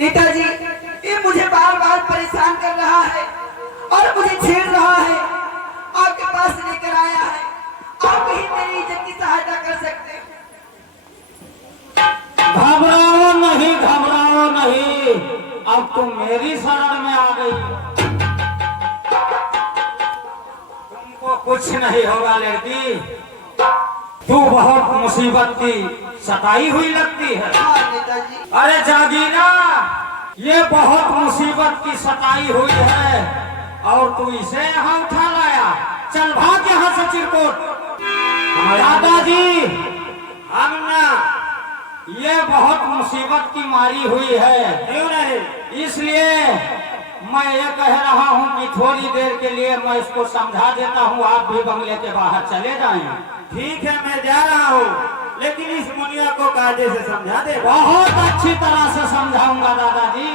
नेताजी, ये मुझे बार बार परेशान कर रहा है और मुझे छेड़ रहा है। आपके पास लेकर आया है, आप ही मेरी इज्जत की सहायता कर सकते हैं। घबराओ नहीं, अब तुम मेरी शरण में आ गई। तुमको कुछ नहीं होगा लड़की, तू बहुत मुसीबत की सताई हुई लगती है। हाँ नेताजी। अरे जागीरा, ये बहुत मुसीबत की सताई हुई है और तू इसे यहाँ उठा लाया। चल भाग यहाँ से चिरकुट। दादाजी, हम ना ये बहुत मुसीबत की मारी हुई है, क्यों नहीं? इसलिए मैं ये कह रहा हूँ कि थोड़ी देर के लिए मैं इसको समझा देता हूँ, आप भी बंगले के बाहर चले जाएं। ठीक है, मैं जा रहा हूँ, लेकिन इस मुनिया को कायदे से समझा दे। बहुत अच्छी तरह से समझाऊंगा दादाजी।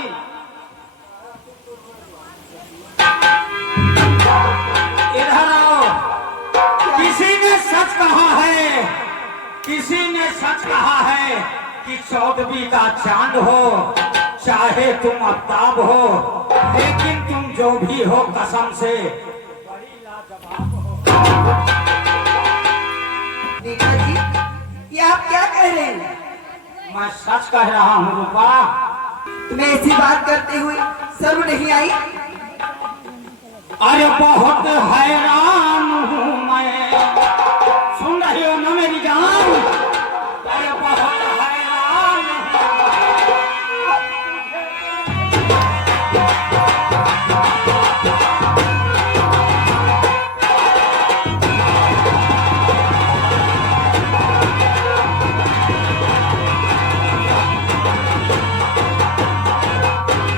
इधर आओ। किसी ने सच कहा है, किसी ने सच कहा है कि 14वीं का चांद हो, चाहे तुम आफ्ताब हो, लेकिन तुम जो भी हो कसम से बड़ी लाजवाब हो। नेताजी, ये आप क्या कह रहे हैं? मैं सच कह रहा हूँ रूपा। तुम्हें ऐसी बात करते हुए शर्म नहीं आई? अरे बहुत हैरान हूँ मैं, सुन रही हो ना मेरी जान? अरे बहुत हैरान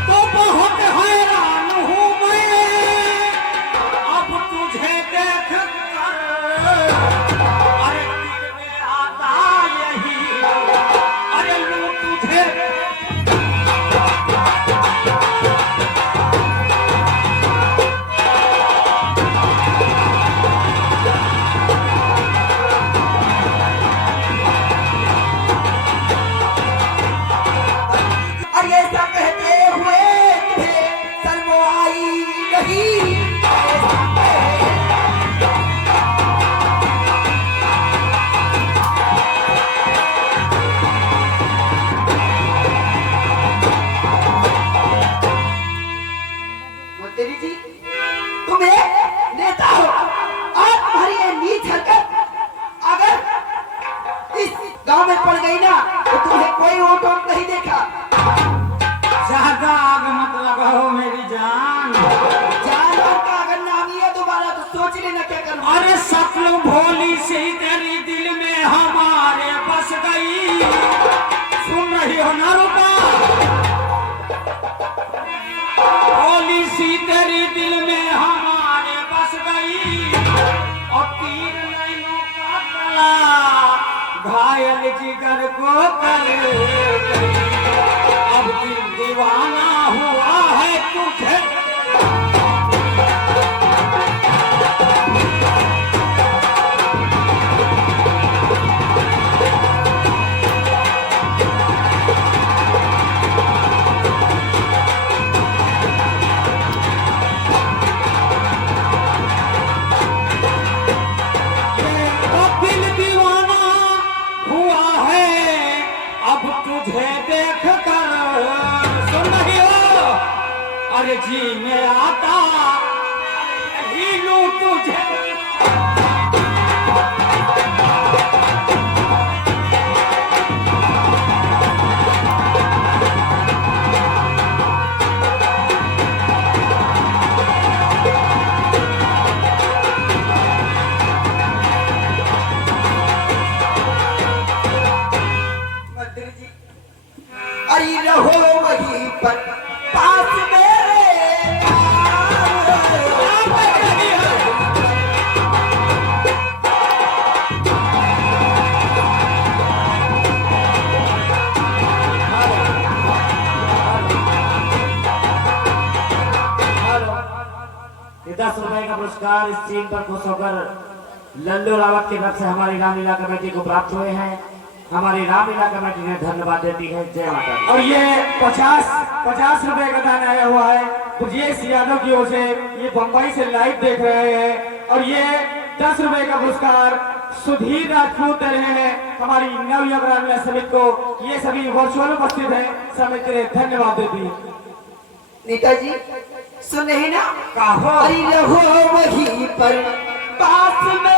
तो बहुत हैरान हूँ मैं, अब तुझे देख कर। अरे दिल में आता यही, अरे लूं तुझे। और ऐसा कहते हुए तुम्हें शर्म आई नहीं? ऐसा कहे। मंत्री जी, तुम एक नेता हो और तुम्हारी ये नीच हरकत अगर इस गांव में पड़ गई ना तो तुम्हें कोई वोट नहीं देखा। ज्यादा आग मत लगाओ मेरी जान। जानवर का अगर नाम लिया दोबारा तो सोच लेना क्या करूं। अरे सपनों भोली सी तेरी दिल में हमारे बस गई। सुन रही हो ना रूपा? भोली सी तेरी दिल में हमारे बस गई और तीर नैनों का तला घायल जिगर को कर गई। अब दिल दीवाना हुआ है तुझे। अब दिल दीवाना हुआ है, अब तुझे देख कर। सुन रही हो? अरे जी में आता यही लूं तुझे। मंत्री जी, अरे रहो वहीं पर पास मेरे। ₹10 का पुरस्कार इस चीन पर खुश होकर लल्लू रावत की तरफ से हमारी रामलीला कमेटी को प्राप्त हुए हैं। हमारी रामलीला कमेटी ने धन्यवाद देती है। जय माता दी। और ये 50 रुपए का दान आया हुआ है ब्रजेश यादव की ओर से, ये बम्बई से लाइव देख रहे हैं। और ये 10 रुपए का पुरस्कार सुधीर राजपूत दे रहे हैं हमारी नवयुग रामलीला समिति को। ये सभी वर्चुअल उपस्थित है, समिति के लिए धन्यवाद देती है। नेताजी सुन ही ना, कहो। अरे रहो वहीं पर पास में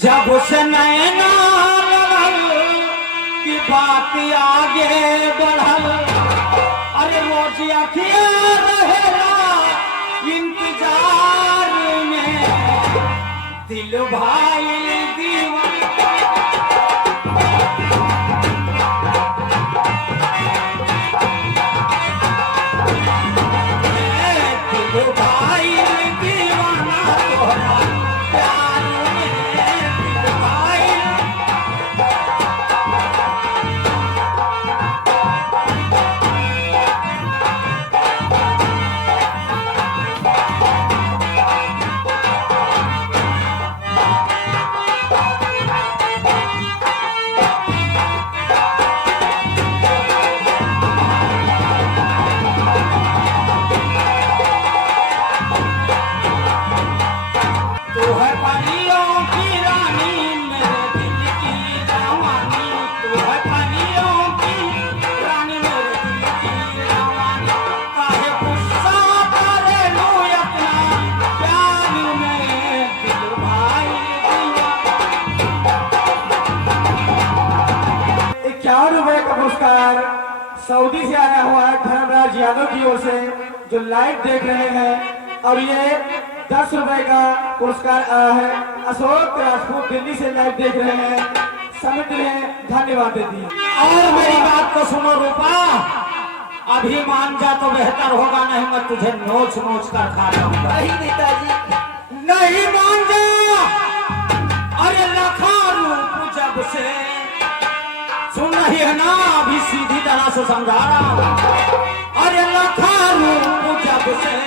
जब से नैना की बात आगे बढ़ल, अरे रोज अखिया रहेला इंतजार में, दिल भाई दीवाना दिल भाई दीवाना तोहरा प्यार में, दिल भाई तू है परियों की रानी, मेरे दिल की जवानी, तू है परियों की रानी, मेरे दिल की जवानी, काहे गुस्सा करे लो अपना प्यार में, दिल भाई दीवाना। 51 रुपए का पुरस्कार सऊदी से आया हुआ है धर्मराज यादव की ओर से, जो लाइव देख रहे हैं। और ये 10 रुपए का पुरस्कार आया है अशोक राजपूत दिल्ली से लाइव देख रहे हैं, समिति ने धन्यवाद देती है। और मेरी बात को सुनो रूपा, अभी मान जा तो बेहतर होगा, नहीं मैं तुझे नोच नोच कर खा जाऊंगा। नहीं नेताजी, नहीं मान जा, अरे लखा रूप जब से सुन रही है ना, अभी सीधी तरह से समझा रहा हूं, अरे लखा रूप जब से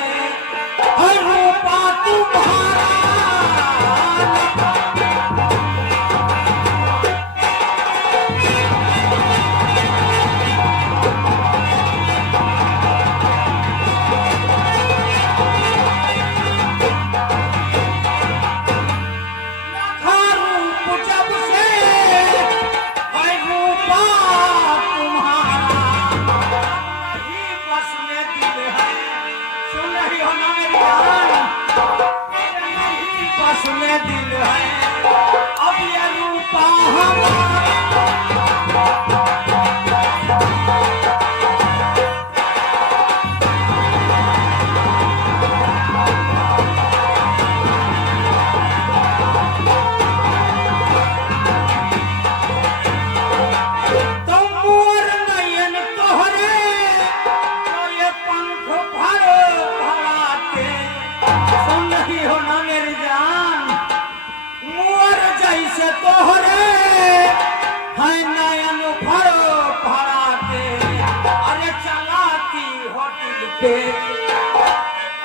हर रूपा तुम्हारा लखा रूप जब से हर रूपा तुम्हारा ही बस में दिल है। सुन रही हो ना मेरी जान, नहीं बस में दिल है, अब ये रूपा हमारा तोहरे है नयन भरो भरा के, अरे चलाती होटल पे,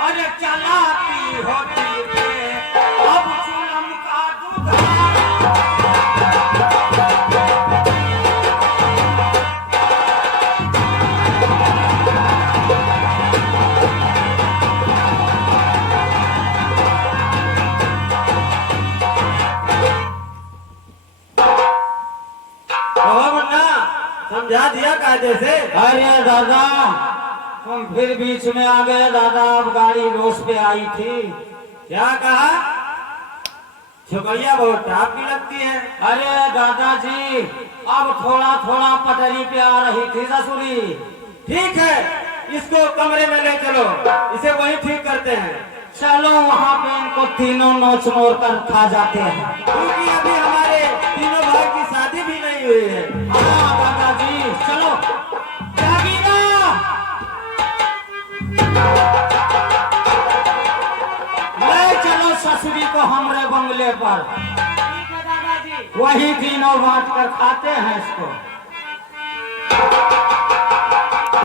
अरे चलाती होटल पे, अब चूलम का दूधा। कहो मुन्ना, समझा दिया कायदे से। अरे दादा तुम फिर बीच में आ गए दादा, अब गाड़ी रोस पे आई थी। क्या कहा? छोकरिया बहुत टाप की लगती है। अरे दादाजी अब थोड़ा थोड़ा पटरी पे आ रही थी ससुरी। ठीक है, इसको कमरे में ले चलो, इसे वहीं ठीक करते हैं। चलो वहाँ पे इनको तीनों नोच नोर कर खा जाते हैं। क्योंकि अभी हमारे तीनों भाई की शादी भी नहीं हुई है। हाँ दादाजी चलो। जागीरा ले चलो ससुरी को हमरे बंगले पर, वही तीनों बांट कर खाते हैं इसको।